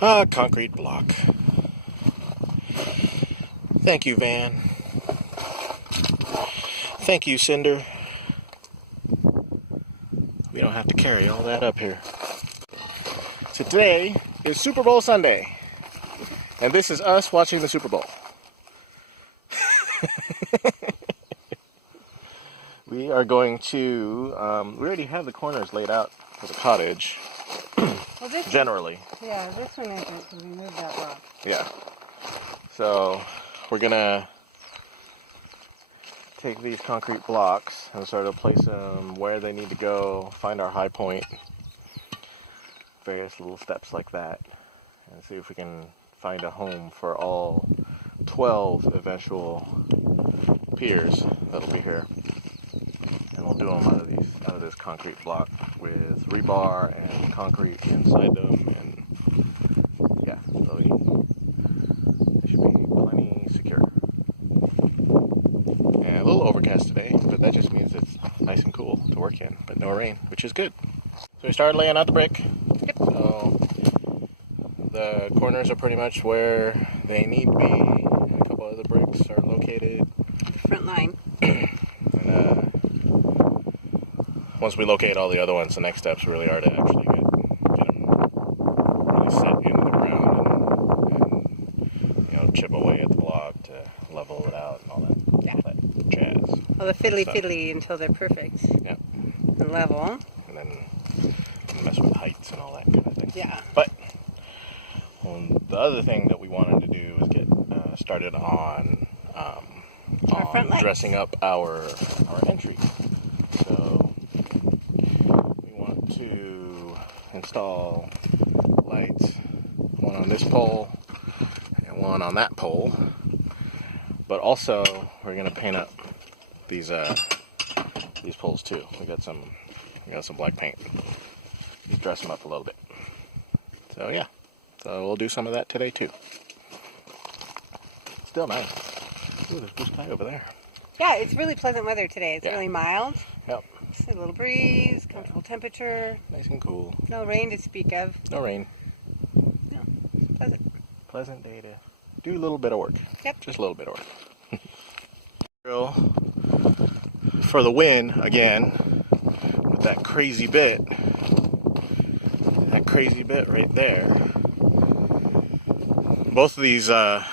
Ah, concrete block. Thank you, Van. Thank you, Cinder. We don't have to carry all that up here. So today is Super Bowl Sunday. And this is us watching the Super Bowl. We are going to, we already have the corners laid out for the cottage. Well, this generally. Yeah, this one isn't because we moved that block. Yeah. So we're gonna take these concrete blocks and sort of place them where they need to go, find our high point, various little steps like that, and see if we can find a home for all 12 eventual piers that'll be here. And we'll do them out of this concrete block with rebar and concrete inside them, and yeah, so they should be plenty secure. And a little overcast today, but that just means it's nice and cool to work in, but no rain, which is good. So we started laying out the brick. Yep. So the corners are pretty much where they need to be. And a couple other bricks are located. Front line. Once we locate all the other ones, the next steps really are to actually get them really set into the ground and chip away at the block to level it out and all that jazz. Well, the fiddly until they're perfect. Yeah. And level. And then mess with heights and all that kind of thing. Yeah. But the other thing that we wanted to do was get started on front lights. Dressing up our entry. So we want to install lights, one on this pole and one on that pole. But also we're gonna paint up these poles too. We got some black paint. Just dress them up a little bit. So yeah. So we'll do some of that today too. Still nice. Ooh, there's blue sky over there. Yeah, it's really pleasant weather today. It's really mild. Yep. Just a little breeze, comfortable temperature. Nice and cool. No rain to speak of. No rain. No, pleasant. Pleasant day to do a little bit of work. Yep. Just a little bit of work. Drill for the win again with that crazy bit. That crazy bit right there. Both of these, well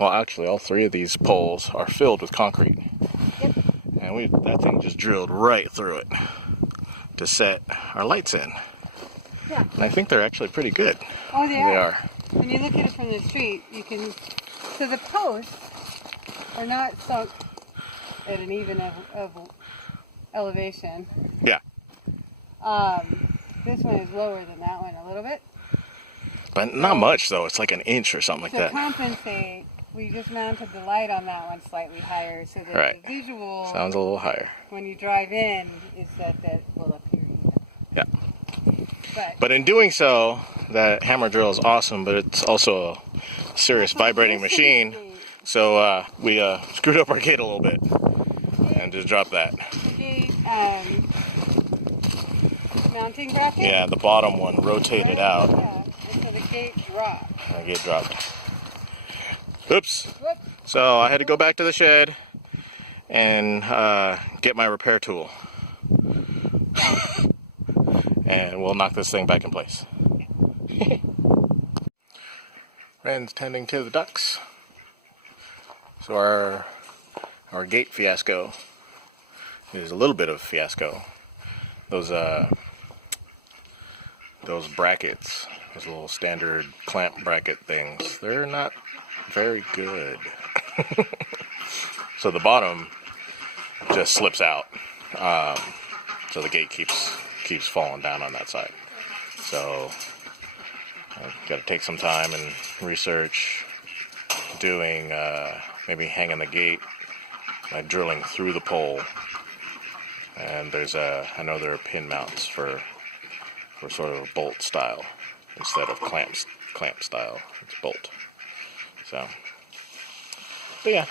actually all three of these poles are filled with concrete. Yep. And that thing just drilled right through it to set our lights in. Yeah. And I think they're actually pretty good. Oh, they are. are. When you look at it from the street, you can... So the posts are not sunk at an even elevation. Yeah. This one is lower than that one a little bit. But not much though. It's like an inch or something like that. To compensate, we just mounted the light on that one slightly higher so that the visual... Sounds a little higher. When you drive in, is that will appear even. Yeah. But in doing so, that hammer drill is awesome, but it's also a serious vibrating machine. So we screwed up our gate a little bit and just dropped that. Gate mounting bracket? Yeah, the bottom one rotated out. Yeah. And so the gate dropped. The gate dropped. Oops. Whoops. So I had to go back to the shed and get my repair tool. And we'll knock this thing back in place. Ren's tending to the ducks. So our gate fiasco is a little bit of a fiasco. Those brackets, those little standard clamp bracket things, they're not very good. So the bottom just slips out. So the gate keeps falling down on that side. So I've got to take some time and research doing maybe hanging the gate by drilling through the pole. And I know there are pin mounts for sort of a bolt style instead of clamps clamp style. It's bolt. So, but yeah,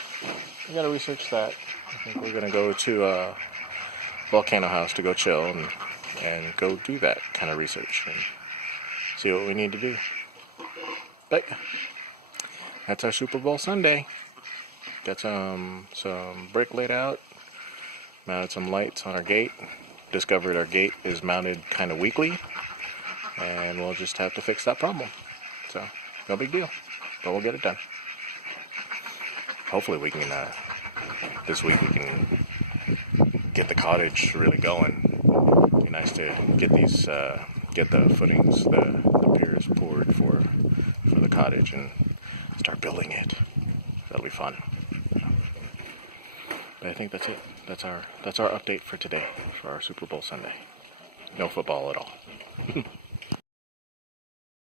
we gotta research that. I think we're gonna go to Volcano House to go chill and go do that kind of research and see what we need to do. But that's our Super Bowl Sunday. Got some brick laid out, mounted some lights on our gate. Discovered our gate is mounted kind of weakly, and we'll just have to fix that problem. So, no big deal, but we'll get it done. Hopefully we can, this week we can get the cottage really going. It'd be nice to get these, get the footings, the piers poured for the cottage and start building it. That'll be fun. But I think that's it. That's our update for today, for our Super Bowl Sunday. No football at all.